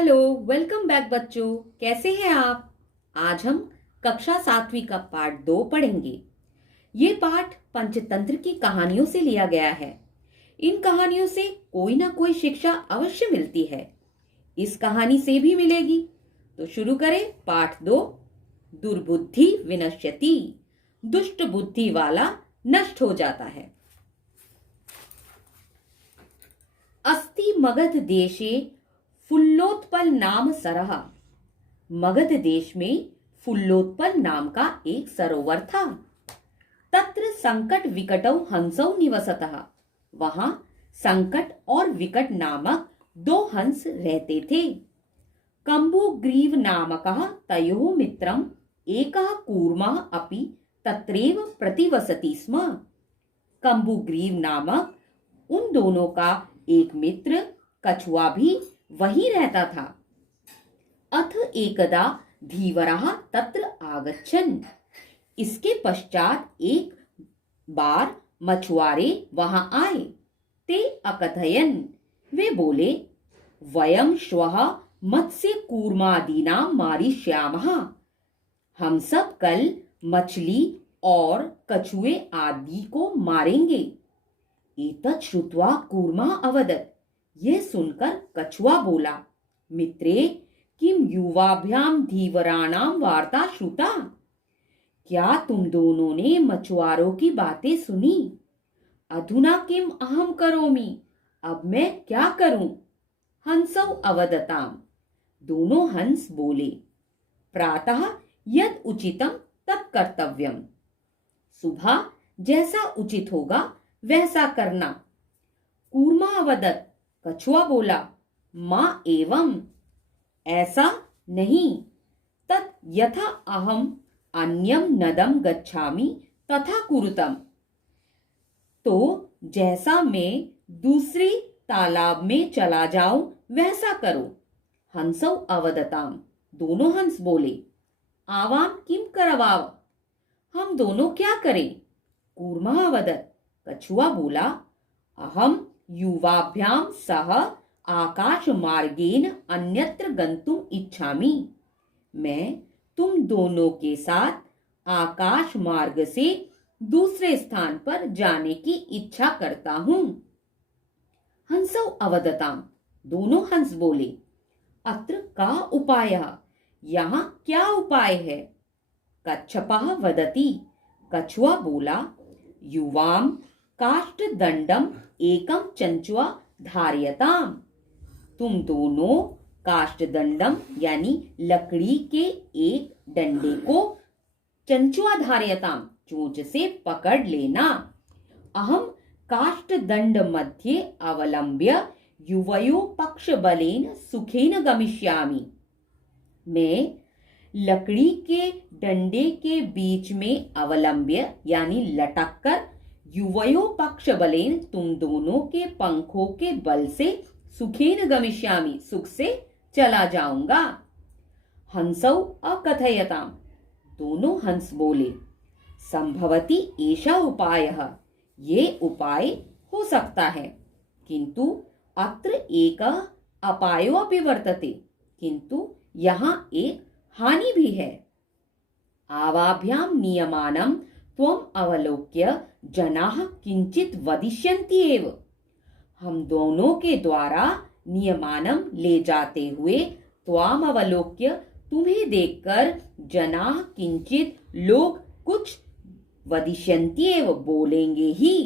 Hello, welcome back बच्चों। कैसे हैं आप? आज हम कक्षा 7वीं का पाठ 2 पढ़ेंगे। ये पाठ पंचतंत्र की कहानियों से लिया गया है। इन कहानियों से कोई ना कोई शिक्षा अवश्य मिलती है। इस कहानी से भी मिलेगी। तो शुरू करें पाठ 2। दुर्बुद्धि विनश्यति। दुष्ट बुद्धि वाला नष्ट हो जाता है। अस्ति मगध देशे फुल्लोत्पल नाम सरहा। मगध देश में फुल्लोत्पल नाम का एक सरोवर था। तत्र संकट विकटौ हंसौ निवसतः। वहां संकट और विकट नामक 2 हंस रहते थे। कम्बुग्रीव नामकः तयोः मित्रम् एकः कूर्मः अपि तत्रैव प्रतिवसति स्म। कम्बुग्रीव नामक उन दोनों का एक मित्र कछुआ भी वही रहता था। अथ एकदा धीवरः तत्र आगच्छन्। इसके पश्चात एक बार मछुआरे वहां आए। ते अकथयन्, वे बोले, वयं श्वः मत्स्य कूर्मादीनां मारिष्यामः। हम सब कल मछली और कछुए आदि को मारेंगे। एतत् श्रुत्वा कूर्मः अवदत्। यह सुनकर कछुआ बोला, मित्रे किम युवाभ्यां धीवराणां वार्ता श्रुता। क्या तुम दोनों ने मछुआरों की बातें सुनी? अधुना किम अहम करोमि। अब मैं क्या करूं? हंसौ अवदताम। दोनों हंस बोले, प्रातः यद उचितम तत् कर्तव्यम। सुबह जैसा उचित होगा वैसा करना। कूर्मा अवदत्। कछुआ बोला, मां एवं, ऐसा नहीं। तत् यथा अहम अन्यम नदम गच्छामि तथा कुरुतम। तो जैसा मैं दूसरी तालाब में चला जाऊं वैसा करो। हंसौ अवदताम। दोनों हंस बोले, आवाम किम करवाव। हम दोनों क्या करें? कूर्मा अवदत्। कछुआ बोला, अहम युवाभ्यां सह आकाश मार्गेन अन्यत्र गंतुम इच्छामि। मैं तुम दोनों के साथ आकाश मार्ग से दूसरे स्थान पर जाने की इच्छा करता हूं। हंसौ अवदताम। दोनों हंस बोले, अत्र का उपायः। यहाँ क्या उपाय है? कच्छपः वदति। कछुआ बोला, युवाम काष्ठदंडम एकम चंचुआ धार्यताम। तुम दोनों काष्ठदंडम यानी लकड़ी के एक डंडे को चंचुआ धार्यताम चोंच से पकड़ लेना। अहम काष्ठदंड मध्ये अवलंब्य युवयो पक्ष बलेन सुखेन गमिष्यामि। मैं लकड़ी के डंडे के बीच में अवलंब्य यानी लटक कर युवयो पक्ष बलेन तुम दोनों के पंखों के बल से सुखेन गमिष्यामि सुख से चला जाऊंगा। हंसौ अकथयताम। दोनों हंस बोले, संभवति एषा उपायः। ये उपाय हो सकता है, किंतु अत्र एकः अपायो अपि वर्तते। किंतु यहाँ एक हानि भी है। आवाभ्यां नियमानं त्वम् अवलोक्य जनाः किंचित वदिष्यन्ति एव। हम दोनों के द्वारा नियमानं ले जाते हुए त्वाम अवलोक्य तुम्हें देखकर जनाः किंचित लोग कुछ वदिष्यन्ति एव बोलेंगे ही।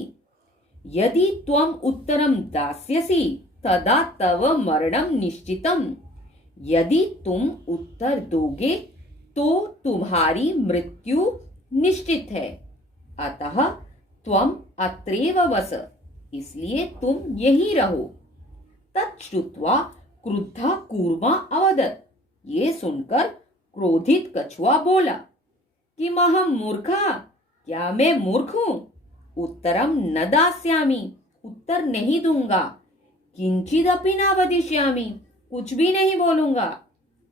यदि त्वम् उत्तरं दास्यसि तदा तव मरणं निश्चितम्। यदि तुम उत्तर दोगे तो तुम्हारी मृत्यु निश्चित है। अतः त्वम अत्रैव वस। इसलिए तुम यहीं रहो। तच्छ्रुत्वा क्रुद्धः कूर्मा अवदत्। ये सुनकर क्रोधित कछुआ बोला, किमहं मूर्खः। क्या मैं मूर्ख हूं? उत्तरम न दास्यामि। उत्तर नहीं दूंगा। किंचिदपि न वदिष्यामि। कुछ भी नहीं बोलूंगा।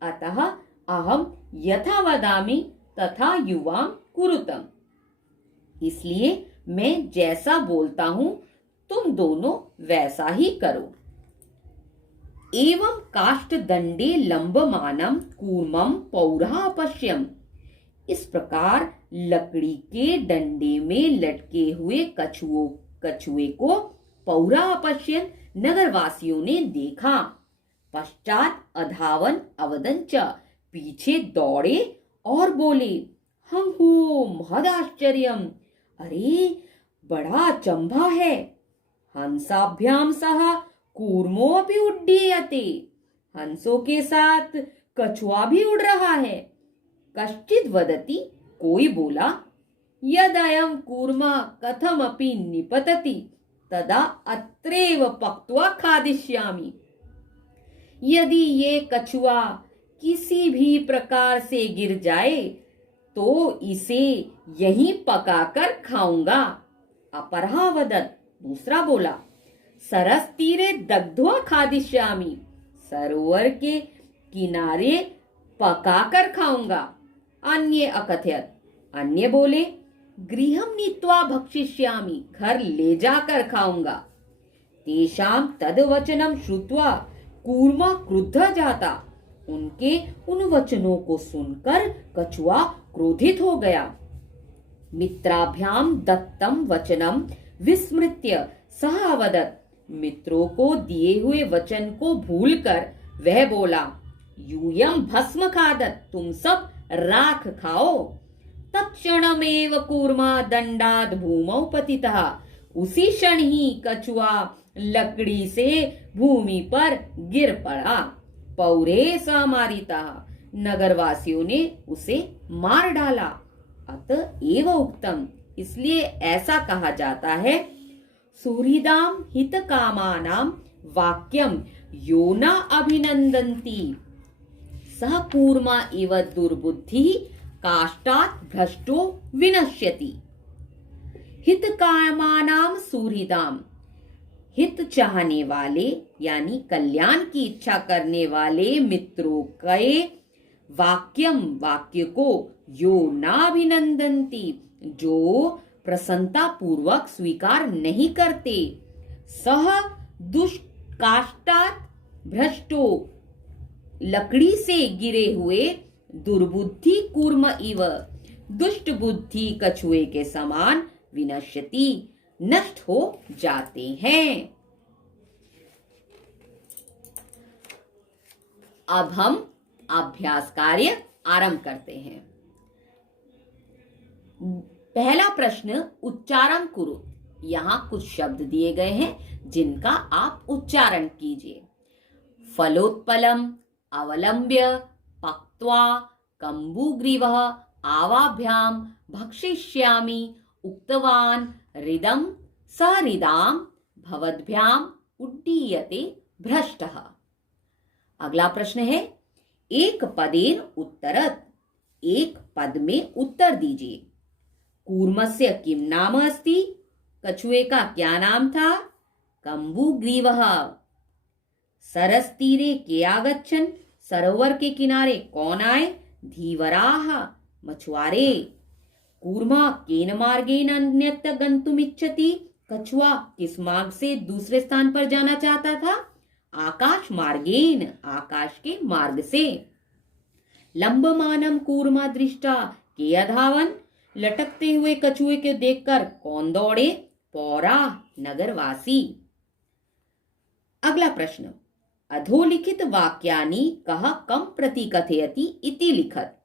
अतः अहम यथा वदामि तथा युवाम कुरुतम। इसलिए मैं जैसा बोलता हूं तुम दोनों वैसा ही करो। एवं काष्ठदंडे लंबमानम कूर्मम पौरः पश्यम। इस प्रकार लकड़ी के डंडे में लटके हुए कछुए को पौरा अपश्यन नगरवासियों ने देखा। पश्चात अधावन अवदंच, पीछे दौड़े और बोले, हम हो महदाश्चर्यम, अरे बड़ा अचंभा है। हंसाभ्याम सह कूर्मो अपि उड्डीयते, हंसों के साथ कछुआ भी उड़ रहा है। कश्चित वदति, कोई बोला, यदयं कूर्मा कथमपि निपतति तदा अत्रैव पक्त्वा खादिष्यामि। यदि ये कछुआ किसी भी प्रकार से गिर जाए तो इसे यहीं पकाकर खाऊंगा। अपरहा वदत, दूसरा बोला, सरस तीरे दग्ध्वा खादिष्यामि, सरोवर के किनारे पकाकर खाऊंगा। अन्य अकथयत, अन्य बोले, गृहं नीत्वा भक्षिष्यामि, घर ले जाकर खाऊंगा। तेषां तद्वचनं श्रुत्वा कूर्मा क्रुद्ध जाता, उनके उन वचनों को सुनकर कछुआ क्रोधित हो गया। मित्राभ्याम दत्तम वचनम विस्मृत्य सह अवदत्, मित्रों को दिए हुए वचन को भूलकर वह बोला, यूयम भस्म खादत, तुम सब राख खाओ। तत्क्षणमेव कूर्मा दंडाद भूमौ पतितः, उसी क्षण ही कछुआ लकड़ी से भूमि पर गिर पड़ा। पौरे समारिता, नगरवासियों ने उसे मार डाला। अतएव उक्तम, इसलिए ऐसा कहा जाता है, सुहृदाम हित कामानाम वाक्यम यो न अभिनंदन्ति सह कूर्मा इव दुर्बुद्धि काष्ठात् भ्रष्टो विनश्यति। हित कामानाम सुहृदाम, हित चाहने वाले यानी कल्याण की इच्छा करने वाले मित्रों के वाक्यम, वाक्य को यो नाभिनंदन्ति, जो प्रसन्नता पूर्वक स्वीकार नहीं करते, सह दुष्काष्टात् भ्रष्टो, लकड़ी से गिरे हुए, दुर्बुद्धि कूर्म इव, दुष्ट बुद्धि कछुए के समान, विनश्यति, नष्ट हो जाते हैं। अब हम अभ्यास कार्य आरंभ करते हैं। पहला प्रश्न, उच्चारण करो। यहाँ कुछ शब्द दिए गए हैं जिनका आप उच्चारण कीजिए। फलोत्पलम, अवलंब्य, पक्त्वा, कम्बुग्रीवः, आवाभ्याम, भक्षिष्यामि, उक्तवान, हृदम, सहृदाम, भवद्भ्याम, उड्डीयते, भ्रष्टः। अगला प्रश्न है, एक पदेन उत्तरत, एक पद में उत्तर दीजिए। कूर्मस्य किम नाम अस्ति, कछुए का क्या नाम था। कम्बुग्रीवः, सरस तीरे के आगच्छन्, सरोवर के किनारे कौन आए। धीवराः, मछुआरे। कूर्मा केन मार्गेण अन्यत्र गन्तुमिच्छति, कछुआ किस मार्ग से दूसरे स्थान पर जाना चाहता था। आकाश मार्गेन, आकाश के मार्ग से। लंबमानम कूर्मा दृष्टा के अधावन, लटकते हुए कछुए को देखकर कौन दौड़े। पौरा, नगरवासी। अगला प्रश्न, अधोलिखित वाक्यानि कः कम प्रतिकथयति इति लिखत।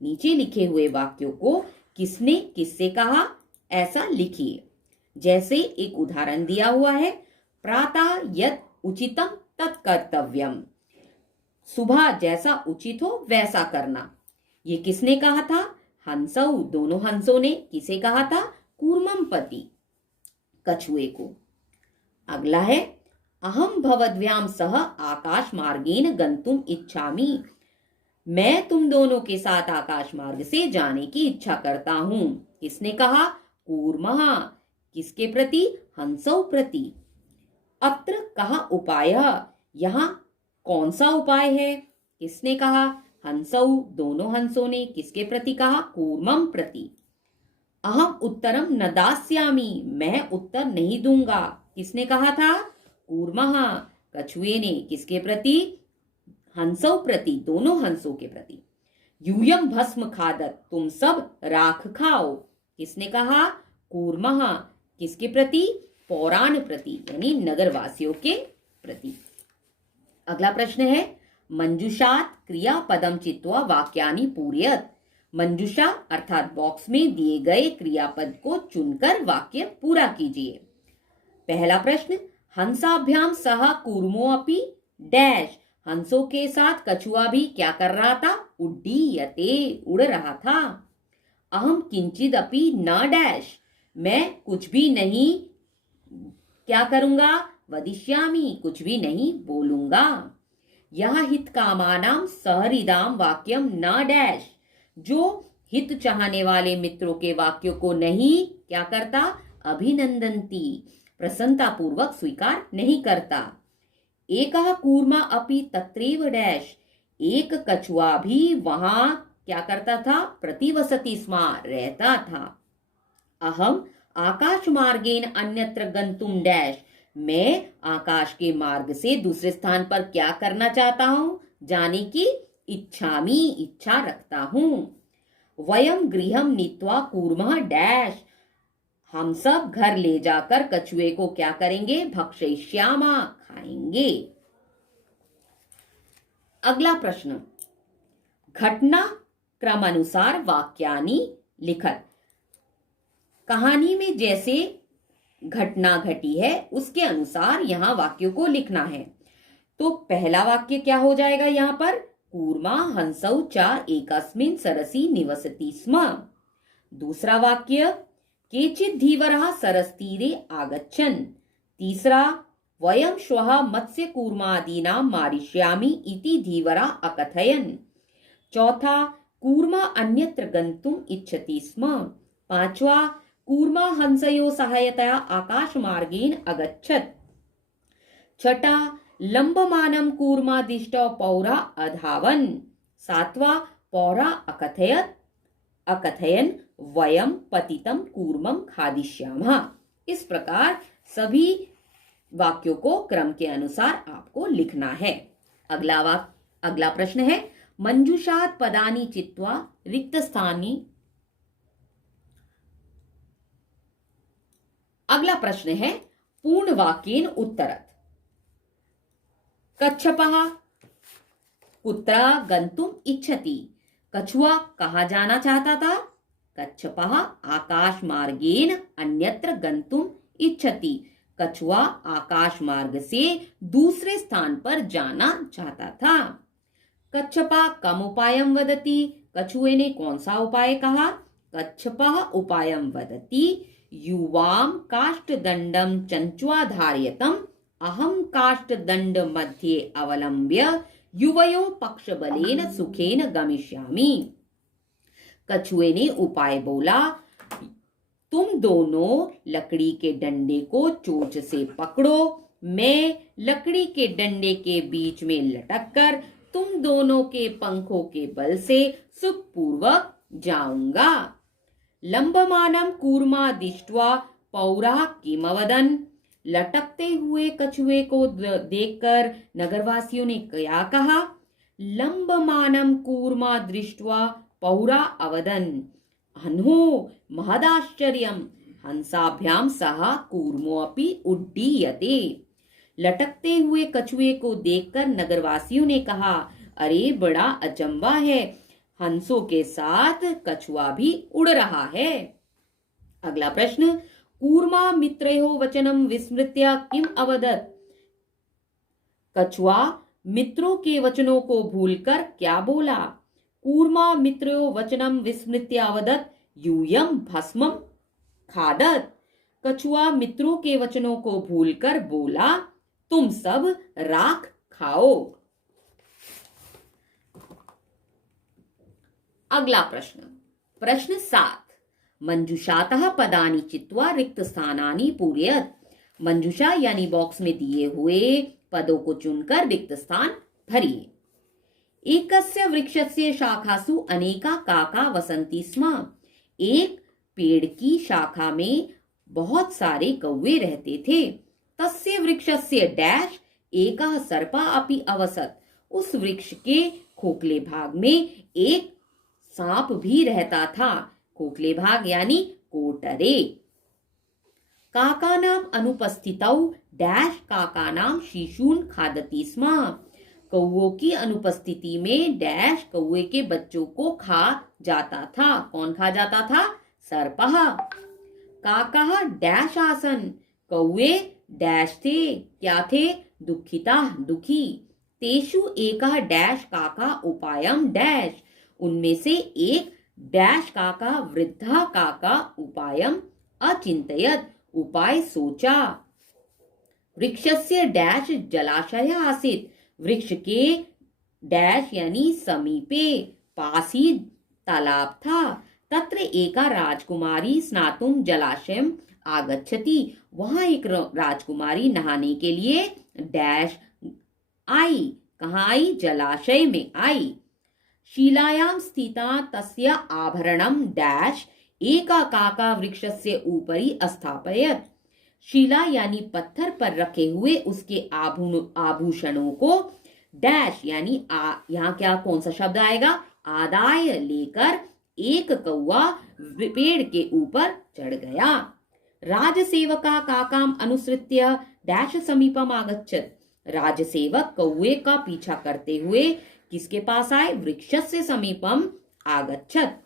नीचे लिखे हुए वाक्यों को किसने किससे कहा, ऐसा लिखिए। जैसे एक उदाहरण दिया हुआ है, प्रातः यत् उचितम तत् कर्तव्यम, सुबह जैसा उचित हो वैसा करना। ये किसने कहा था। हंसौ, दोनों हंसों ने किसे कहा था। कूर्मम पति, कछुए को। अगला है, अहम भवद्भ्याम सह आकाश मार्गेन गंतुम इच्छामि, मैं तुम दोनों के साथ आकाश मार्ग से जाने की इच्छा करता हूं। किसने कहा। कूर्मः, किसके प्रति। हंसौ प्रति। अत्र कहा उपाय, यहाँ कौन सा उपाय है। किसने कहा। हंसौ, दोनों हंसों ने किसके प्रति कहा। कूर्मम प्रति। अहम उत्तरम न दास्यामि, मैं उत्तर नहीं दूंगा। किसने कहा था। कूर्मः, कछुए ने किसके प्रति? हंसों प्रति, दोनों हंसों के प्रति। यूयम भस्म खादत, तुम सब राख खाओ, किसने कहा? कूर्मः, किसके प्रति? पौराण प्रति, यानी नगरवासियों के प्रति। अगला प्रश्न है, मंजुषात क्रियापदम चित्वा वाक्यानि पूरयत। मंजुषा अर्थात बॉक्स में दिए गए क्रियापद को चुनकर वाक्य पूरा कीजिए। पहला प्रश्न, हंसाभ्याम सह कूर्मो अपि डैश, हंसों के साथ कछुआ भी क्या कर रहा था? उड्डीयते, उड़ रहा था। अहम किंचिद अपि न डैश, मैं कुछ भी नहीं क्या करूंगा? वदिष्यामि, कुछ भी नहीं बोलूंगा। यह हित कामानाम सहृदाम वाक्यम न डैश, जो हित चाहने वाले मित्रों के वाक्यों को नहीं क्या करता? अभिनंदन्ति, प्रसन्नता पूर्वक स्वीकार नहीं करता। एकः कूर्मा अपि तत्रैव डैश, एक कछुआ भी वहां क्या करता था? प्रतिवसति स्म, रहता था। अहम आकाश मार्गेन अन्यत्र गंतुम डैश, मैं आकाश के मार्ग से दूसरे स्थान पर क्या करना चाहता हूं? जाने की इच्छामि, इच्छा रखता हूं। वयम गृहम नीत्वा कूर्मः डैश, हम सब घर ले जाकर कछुए को क्या करेंगे? भक्षयिष्यामा, खाएंगे। अगला प्रश्न, घटना क्रमानुसार वाक्यानि लिखत। कहानी में जैसे घटना घटी है उसके अनुसार यहां वाक्यों को लिखना है। तो पहला वाक्य क्या हो जाएगा यहां पर? कूर्मा हंसौ च एकस्मिन् सरसि निवसति स्म। दूसरा वाक्य, केचित् धीवरः सरसतीरे आगच्छन्। तीसरा, वयं श्वः मत्स्य कूर्मादीनां मारिष्यामि इति धीवरः अकथयन्। चौथा, कूर्मा अन्यत्र गन्तुम् इच्छति स्म। पांचवा, कूर्मा हंसयो सहायतया आकाश मार्गेन अगच्छत्। छठा, लंबमानं कूर्मादिष्टौ पौरा अधावन्। सातवां, पौरा अकथयन् वयं पतितं कूर्मं खादिष्यामः। इस प्रकार सभी वाक्यों को क्रम के अनुसार आपको लिखना है। अगला प्रश्न है, मंजुषात् पदानि चित्वा रिक्त स्थानी। अगला प्रश्न है, पूर्ण वाक्येन उत्तरत। कच्छपः कुत्र गंतुम इच्छति, कछुआ कहाँ जाना चाहता था? कच्छपः आकाश मार्गेन अन्यत्र गंतुम इच्छति, कछुआ आकाश मार्ग से दूसरे स्थान पर जाना चाहता था। कच्छपः कम उपायं वदति, कछुए ने कौन सा उपाय कहा? कच्छपः उपायं वदति युवाम काष्ठदंडम चंचुवाधार्यतम अहम काष्ठदंड मध्ये अवलंब्य युवयो पक्षबलेन सुखेन गमिष्यामि। कछुए ने उपाय बोला, तुम दोनों लकड़ी के डंडे को चोंच से पकड़ो, मैं लकड़ी के डंडे के बीच में लटककर तुम दोनों के पंखों के बल से सुखपूर्वक जाऊंगा। लंबमानम कूर्मा दिष्ट्वा पौरा किमवदन, लटकते हुए कछुए को देखकर नगरवासियों ने क्या कहा? लंबमानम कूर्मा दृष्ट्वा पौरा अवदन अह्नो महदाश्चर्यम हंसाभ्याम सह कूर्मो अपि उड्डीयते। लटकते हुए कछुए को देखकर नगरवासियों ने कहा, अरे बड़ा अचंबा है, हंसों के साथ कछुआ भी उड़ रहा है। अगला प्रश्न, कूर्मा मित्रयो वचनम विस्मृत्य किम अवदत्, कछुआ मित्रों के वचनों को भूलकर क्या बोला? कूर्मा मित्रयो वचनम विस्मृत्य अवदत् यूयम भस्मम खादत्, कछुआ मित्रों के वचनों को भूलकर बोला, तुम सब राख खाओ। अगला प्रश्न, प्रश्न 7, मंजुषातः पदानि चित्वा रिक्त स्थानानि पूरयत। मंजुषा यानी बॉक्स में दिए हुए पदों को चुनकर रिक्त स्थान भरिए। एकस्य वृक्षस्य शाखासु अनेका काका वसन्ति स्म, एक पेड़ की शाखा में बहुत सारे कौवे रहते थे। तस्य वृक्षस्य डैश, एकः सर्पः अपि अवसत्। उस वृक्ष के खोखले भाग में एक सांप भी रहता था। खोखले भाग यानी कोटरे। काकानाम अनुपस्थितौ डैश काकानाम शिशून खादति स्म। कौओं की अनुपस्थिति में डैश कौए के बच्चों को खा जाता था। कौन खा जाता था? सर्पः। काकाः डैश आसन। कौए डैश थे। क्या थे? दुखिता दुखी। तेषु एकः डैश काका उपायम डैश। उनमें से एक डैश काका वृद्धा काका उपायम अचिंतयत। उपाय सोचा। वृक्षस्य डैश जलाशय आसीत्। वृक्ष के डैश यानी समीपे पास ही तालाब था। तत्र एका राजकुमारी स्नातुम जलाशयम आगच्छति। वहां एक राजकुमारी नहाने के लिए डैश आई। कहाँ आई? जलाशय में आई। शिलायां स्थिता तस्य आभरणम डैश एका काका वृक्षस्य ऊपरी स्थापयत। शिला यानी पत्थर पर रखे हुए उसके आभूषणों को डैश यानी यहाँ क्या कौन सा शब्द आएगा? आदाय लेकर एक कौवा पेड़ के ऊपर चढ़ गया। राजसेवका काकाम अनुसृत्य डैश समीपम आगच्छत। राजसेवक कौवे का पीछा करते हुए किसके पास आए? वृक्षस्य समीपम आगच्छत।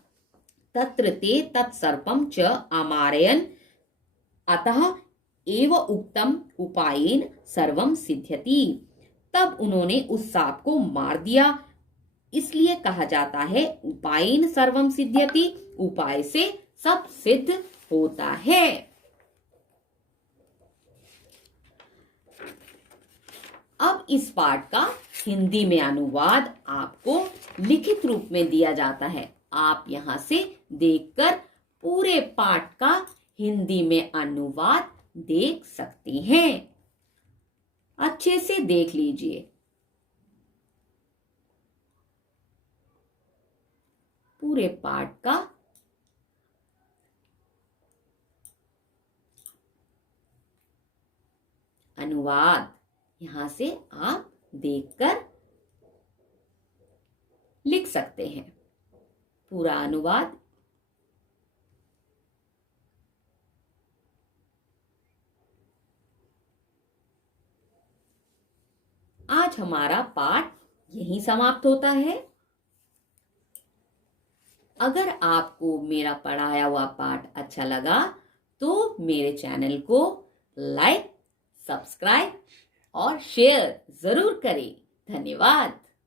तत्र ते तत्सर्पम च अमारयन् अतः एव उक्तम उपायेन सर्वम सिद्ध्यति। तब उन्होंने उस सांप को मार दिया, इसलिए कहा जाता है उपायेन सर्वम सिद्ध्यति। उपाय से सब सिद्ध होता है। अब इस पाठ का हिंदी में अनुवाद आपको लिखित रूप में दिया जाता है। आप यहां से देखकर पूरे पाठ का हिंदी में अनुवाद देख सकते हैं। अच्छे से देख लीजिए। पूरे पाठ का अनुवाद यहां से आप देखकर लिख सकते हैं। पूरा अनुवाद आज हमारा पाठ यहीं समाप्त होता है। अगर आपको मेरा पढ़ाया हुआ पाठ अच्छा लगा तो मेरे चैनल को लाइक, सब्सक्राइब और शेयर जरूर करें। धन्यवाद।